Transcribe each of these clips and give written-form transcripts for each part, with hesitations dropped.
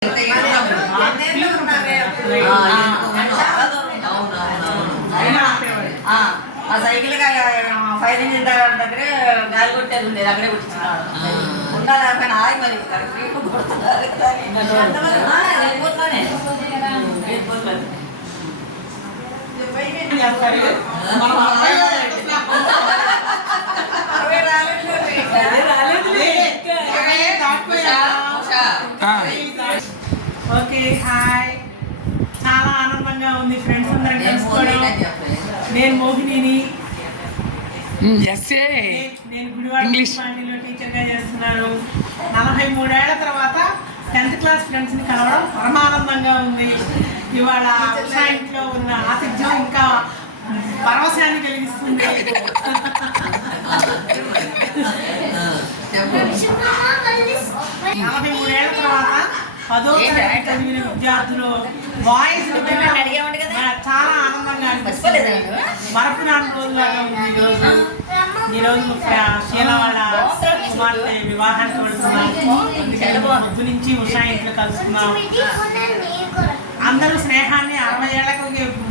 ఆ cycle fire engine దగ్గరే గాలి కొట్టేది ఉండేది, అక్కడే కూర్చున్నాడు. ఉండాలి ఆగి మరి ఓకే హాయ్, చాలా ఆనందంగా ఉంది ఫ్రెండ్స్ అందరం కలుసుకోవడం. నేను మోహిని, నేను గుడివాడ పాండీలో టీచర్గా చేస్తున్నాను. 43 ఏళ్ల తర్వాత 10th క్లాస్ ఫ్రెండ్స్ని కలవడం పరమానందంగా ఉంది. ఇవాళ ఉషా ఇంట్లో ఉన్న ఆతిథ్యం ఇంకా పరవశాన్ని కలిగిస్తుంది. 43 ఏళ్ల తర్వాత 10వ తరగతి చదివిన విద్యార్థులు వాయిస్ చాలా ఆనందంగా అనిపిస్తుంది. మరపురాని రోజులాగా ఉంది ఈరోజు. ఈరోజు షీలా వాళ్ళ కుమార్తె వివాహానికి వెళ్తున్నాం. పొద్దు నుంచి ఉషా ఇంట్లో కలుసుకున్నాం. అందరూ స్నేహాన్ని 60 ఏళ్లకు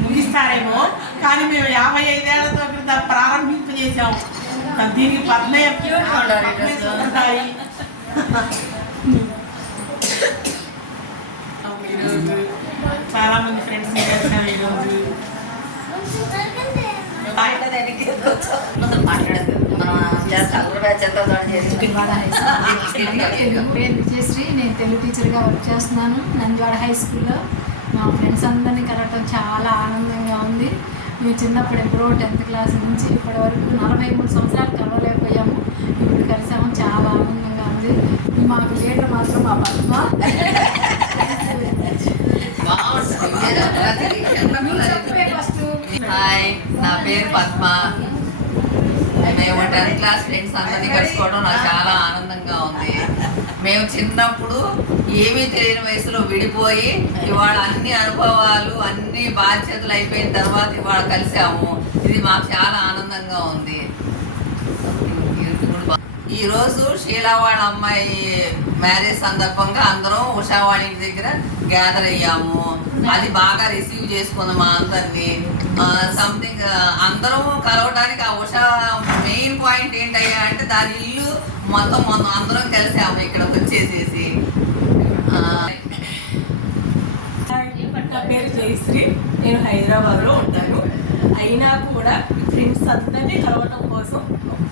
ముగిస్తారేమో, కానీ మేము 55 ఏళ్లతో ప్రారంభింపజేసాం. దీనికి పద్మయ్య ఉంటాయి. చాలా మంది ఫ్రెండ్స్ కలిసాం ఈరోజు. పేరు విజయశ్రీ, నేను తెలుగు టీచర్గా వర్క్ చేస్తున్నాను నందివాడ హై స్కూల్లో. మా ఫ్రెండ్స్ అందరినీ కలవటం చాలా ఆనందంగా ఉంది. మేము చిన్నప్పుడు ఎప్పుడో 10th క్లాస్ నుంచి ఇప్పటి వరకు 43 సంవత్సరాలు కలవలేకపోయాము. ఇప్పుడు కలిసాము, చాలా ఆనందంగా ఉంది. మాకు లీడర్ మాత్రం మా పద్మ. హాయ్, నా పేరు పద్మ. మేము 10th క్లాస్ ఫ్రెండ్స్ అందరినీ కలుసుకోవడం నాకు చాలా ఆనందంగా ఉంది. మేము చిన్నప్పుడు ఏమీ తెలియని వయసులో విడిపోయి ఇవాళ అన్ని అనుభవాలు అన్ని బాధ్యతలు అయిపోయిన తర్వాత ఇవాళ కలిసాము. ఇది మాకు చాలా ఆనందంగా ఉంది. ఈరోజు షీలా వాళ్ళ అమ్మాయి మ్యారేజ్ సందర్భంగా అందరం ఉషా వాళ్ళ ఇంటి దగ్గర గ్యాదర్ అయ్యాము. అది బాగా రిసీవ్ చేసుకుంది మా అందరినీ. సంథింగ్ అందరం కలవడానికి ఆ ఉషా మెయిన్ పాయింట్ ఏంటయ్యా అంటే దాని ఇల్లు మొత్తం అందరం కలిసాము ఇక్కడికి వచ్చేసేసి. నా పేరు జయశ్రీ, నేను హైదరాబాద్లో ఉంటాను. అయినా కూడా ఫ్రెండ్స్ అందరినీ కలవటం కోసం,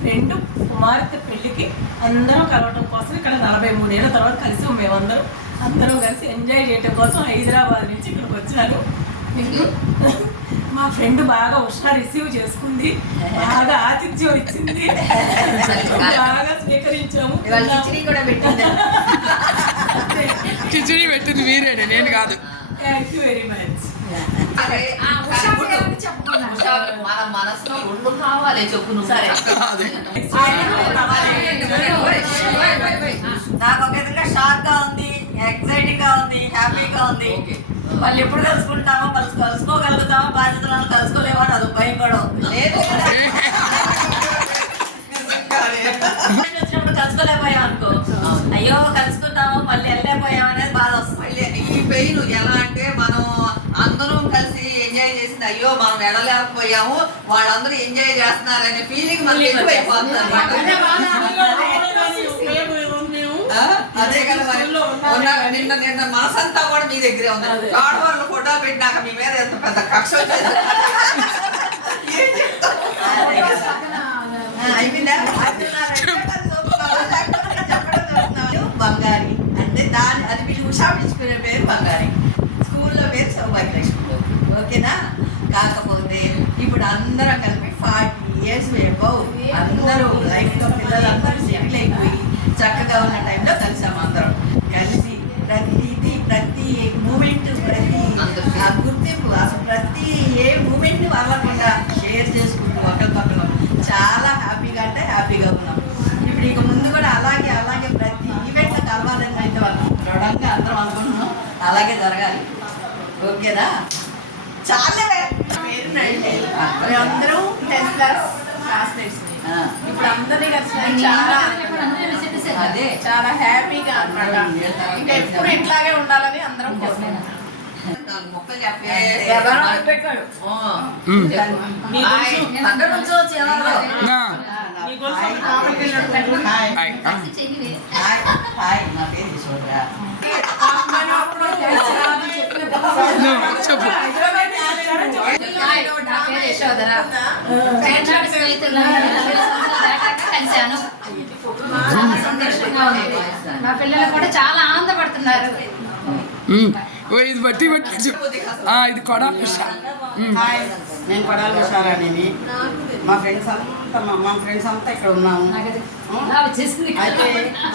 ఫ్రెండ్ కుమార్తె పెళ్ళికి అందరం కలవటం కోసం ఇక్కడ 43 ఏళ్ళ తర్వాత కలిసి మేమందరం కలిసి ఎంజాయ్ చేయటం కోసం హైదరాబాద్ నుంచి ఇక్కడికి వచ్చాను. మా ఫ్రెండ్ బాగా ఉషా రిసీవ్ చేసుకుంది, బాగా ఆతిథ్యం ఇచ్చింది, బాగా స్వీకరించాము. కిచడీ పెట్టింది మీరేనే, నేను కాదు. Thank you very much. మన మనసులో రెండు కావాలి చెప్పు నువ్వు. సరే, నాకు ఒక ఎదురుగా షాక్ గా ఉంది, ఎక్సైటింగ్ గా ఉంది, హ్యాపీగా ఉంది. వాళ్ళు ఎప్పుడు కలుసుకుంటామో, కలుసుకోగలుగుతామో, బాధ్యతలను కలుసుకోలేమని అది భయం కూడా ఉంది. లేదు వచ్చినప్పుడు కలుసుకోలేకపోయాం అనుకో, అయ్యో కలుసుకుంటాము మళ్ళీ వెళ్ళలేకపోయాం అనేది బాధ వస్తుంది. ఈ పెయిన్ ఎలా అంటే మనం అందరం కలిసి ఎంజాయ్ చేసింది, అయ్యో మనం వెళ్ళలేకపోయాము వాళ్ళందరూ ఎంజాయ్ చేస్తున్నారనే ఫీలింగ్ మళ్ళీ ఎక్కువైపోతుంది. అదే కదా మరి. నిన్న మనసంతా కూడా మీ దగ్గరే ఉంది. ఆడవాళ్ళు ఫోటో పెట్టినాక మీ మీద ఎంత పెద్ద కక్ష వచ్చేది. బంగారి అంటే అది మీరు ఉషా పిలుచుకునే పేరు బంగారి, స్కూల్లో పేరు సౌభాగ్యలక్ష్మి. ఓకేనా? కాకపోతే ఇప్పుడు అందరం కలిపి 40 years అబౌవ్ అందరూ లైఫ్లో పిల్లలందరూ సెటిల్ అయిపోయి చక్కగా ఉన్న టైంలో కలిసాము. అందరం కలిసి ప్రతి మూమెంట్, ప్రతి గుర్తింపు, అసలు ప్రతి ఏ మూమెంట్ వాళ్ళకుండా షేర్ చేసుకుంటూ ఒకరికొకరు చాలా హ్యాపీగా అంటే హ్యాపీగా ఉన్నాం. ఇప్పుడు ఇక ముందు కూడా అలాగే ప్రతి ఈవెంట్లో కలవాలని అయితే వాళ్ళు దృఢంగా అందరం అనుకుంటున్నాం. అలాగే జరగాలి. ఓకేనా? చాలా పేరు అందరూ 10th క్లాస్ క్లాస్మేట్స్. ఇప్పుడు అందరినీ కలిసి చాలా అదే చాలా హ్యాపీగా అన్నమాట. ఇంకా ఎప్పుడు ఇట్లాగే ఉండాలని అందరం కోరుకుంటున్నాం. మొక్కలు చెప్పే పెట్టాడు హాయ్ నా పేరు యశోధరా. చెప్పు. నా పేరు యశోధర. చిన్ననాటి స్నేహితులందరూ కలిశాను. చాలా సంతోషంగా ఉంది. మా పిల్లలు కూడా చాలా ఆనందపడుతున్నారు. ఇది బట్టి ఇది కూడా హాయ్, నేను కొడాలి విశాలని. మా ఫ్రెండ్స్ అంతా ఇక్కడ ఉన్నాము. అయితే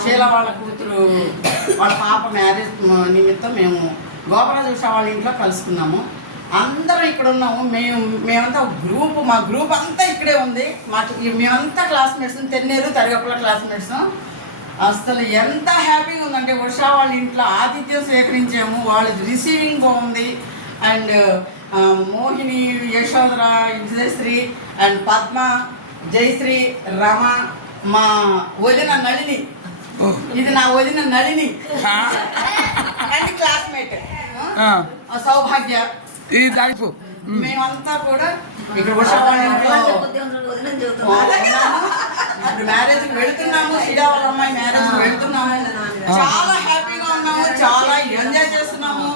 శీల వాళ్ళ కూతురు వాళ్ళ పాప మ్యారేజ్ నిమిత్తం మేము గోపరాజు ఉషా వాళ్ళ ఇంట్లో కలుసుకున్నాము. అందరం ఇక్కడ ఉన్నాము. మేమంతా గ్రూప్, మా గ్రూప్ అంతా ఇక్కడే ఉంది. మేమంతా క్లాస్మేట్స్, తెన్నేరు తరగపుల క్లాస్మేట్స్. అసలు ఎంత హ్యాపీగా ఉందంటే ఉషా వాళ్ళ ఇంట్లో ఆతిథ్యం స్వీకరించాము. వాళ్ళ రిసీవింగ్ బాగుంది. అండ్ మోహిని, యశోధర, విజయశ్రీ అండ్ పద్మ, జయశ్రీ, రమ, మా వదిన నళిని, ఇది నా వదిన నళిని అండ్ క్లాస్మేట్ సౌభాగ్య. ఇది దాయిపు మేమంతా కూడా ఇక్కడ ఉషా వాళ్ళ ఇంట్లో ఇప్పుడు మ్యారేజ్కి వెళ్తున్నాము. శ్రీడా వాళ్ళ అమ్మాయి మ్యారేజ్కి వెళ్తున్నాము. చాలా హ్యాపీగా ఉన్నాము. చాలా ఎంజాయ్ చేస్తున్నాము.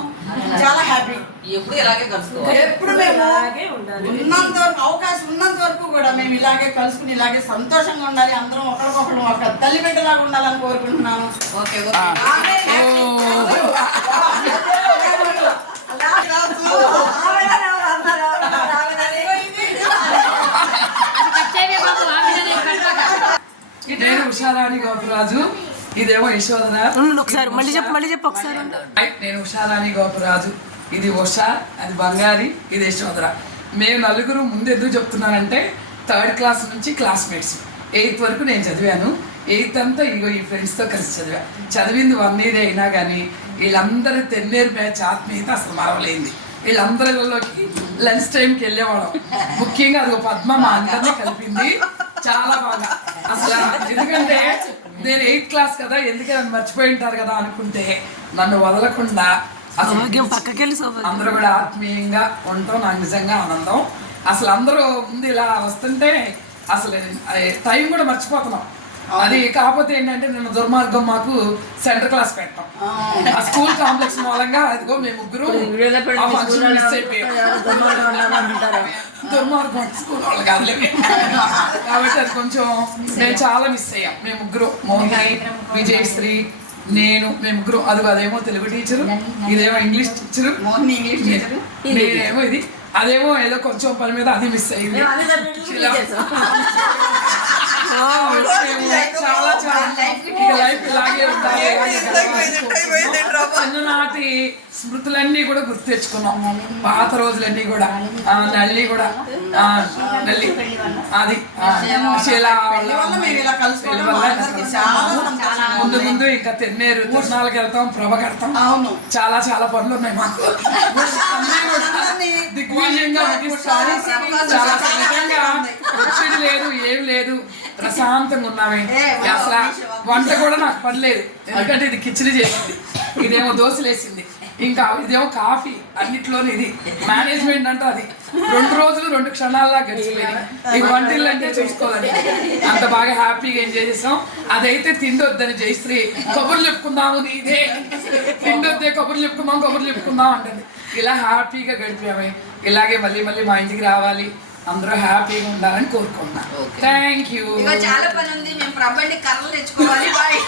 చాలా హ్యాపీ. ఎప్పుడు ఇలాగే కలుసుకోవాలి. ఎప్పుడు మేము ఉన్నంత వరకు, అవకాశం ఉన్నంత వరకు కూడా మేము ఇలాగే కలుసుకుని ఇలాగే సంతోషంగా ఉండాలి. అందరం ఒకరికొకరు ఒక తల్లి బిడ్డలాగా ఉండాలని కోరుకుంటున్నాము. ఓకే నేను ఉషారాణి గోపరాజు, ఇదేమో యశోధర. ఒకసారి మళ్ళీ చెప్పు ఒకసారి. నేను ఉషారాణి గోపరాజు, ఇది ఉషా, అది బంగారి, ఇది యశోధర. మేము నలుగురు ముందు ఎందుకు చెప్తున్నానంటే 3rd క్లాస్ నుంచి క్లాస్మేట్స్. 8th వరకు నేను చదివాను. 8th అంతా ఇగో ఈ ఫ్రెండ్స్తో కలిసి చదివింది 1 year అయినా కానీ వీళ్ళందరూ తెన్నేరు బ్యాచ్ ఆత్మీయత అసలు మరవలేంది. వీళ్ళందరిలోకి లంచ్ టైంకి వెళ్ళేవాళ్ళం. ముఖ్యంగా అది పద్మ మా అందరినీ కలిపింది చాలా బాగా. అసలు ఎందుకంటే నేను 8th క్లాస్ కదా, ఎందుకే నన్ను మర్చిపోయి ఉంటారు కదా అనుకుంటే నన్ను వదలకుండా అసలు పక్కకెళ్ళి అందరూ కూడా ఆత్మీయంగా ఉండటం నాకు నిజంగా ఆనందం. అసలు అందరూ ముందు ఇలా వస్తుంటే అసలు టైం కూడా మర్చిపోతున్నాం. అది కాకపోతే ఏంటంటే నేను దుర్మార్గం, మాకు సెంటర్ క్లాస్ పెట్టాం ఆ స్కూల్ కాంప్లెక్స్ మూలంగా. అదిగో మేము ముగ్గురు ఆ ఫంక్షన్ మిస్ అయిపోయాం. దుర్మార్గం స్కూల్ వాళ్ళు కాదులే కాబట్టి అది కొంచెం మేము చాలా మిస్ అయ్యాం. మేము ముగ్గురు, మోహిని, విజయశ్రీ, నేను, మేము ముగ్గురు. అదేమో తెలుగు టీచరు, ఇదేమో English teacher, Mohini English teacher, నేనేమో ఇది. అదేమో ఏదో కొంచెం పని మీద అది మిస్ అయింది. చాలా లైఫ్ ఇలాగే ఉంటాయి. చిన్ననాటి స్మృతులన్నీ కూడా గుర్తు తెచ్చుకున్నాం. పాత రోజులన్నీ కూడా నల్లి కూడా నల్లి అది శీలా ముందు ముందు ఇంకా తెన్నేరు తిరునాళ్ళకి వెళ్తాం, ప్రభ కడతాం. అవును, చాలా చాలా పనులు ఉన్నాయి మాకు. దిగ్విజయంగా ముగిస్తాము. చాలా సహజంగా ఒత్తిడి లేదు, ఏం లేదు, ప్రశాంతంగా ఉన్నామే. అసలు వంట కూడా నాకు పని లేదు, ఎందుకంటే ఇది కిచిడి చేసింది, ఇదేమో దోశలు వేసింది, ఇంకా ఇదేమో కాఫీ. అన్నిట్లోనే ఇది మేనేజ్మెంట్ అంటే అది 2 రోజులు 2 క్షణాల్లా గడిచిపోయింది. ఇక వంటిల్లు అంటే చూసుకోవాలి. అంత బాగా హ్యాపీగా ఎంజాయ్ చేసాం. అదైతే తిండొద్దని జయశ్రీ కబుర్లు చెప్పుకుందాము, ఇదే తిండొద్దే కబుర్లు చెప్పుకుందాం అంటుంది. ఇలా హ్యాపీగా గడిపామే. ఇలాగే మళ్ళీ మా ఇంటికి రావాలి, అందరూ హ్యాపీగా ఉండాలని కోరుకుంటున్నాను. Thank you. చాలా పని ఉంది. మేము ప్రభండి కర్రలు తెచ్చుకోవాలి. బాయ్.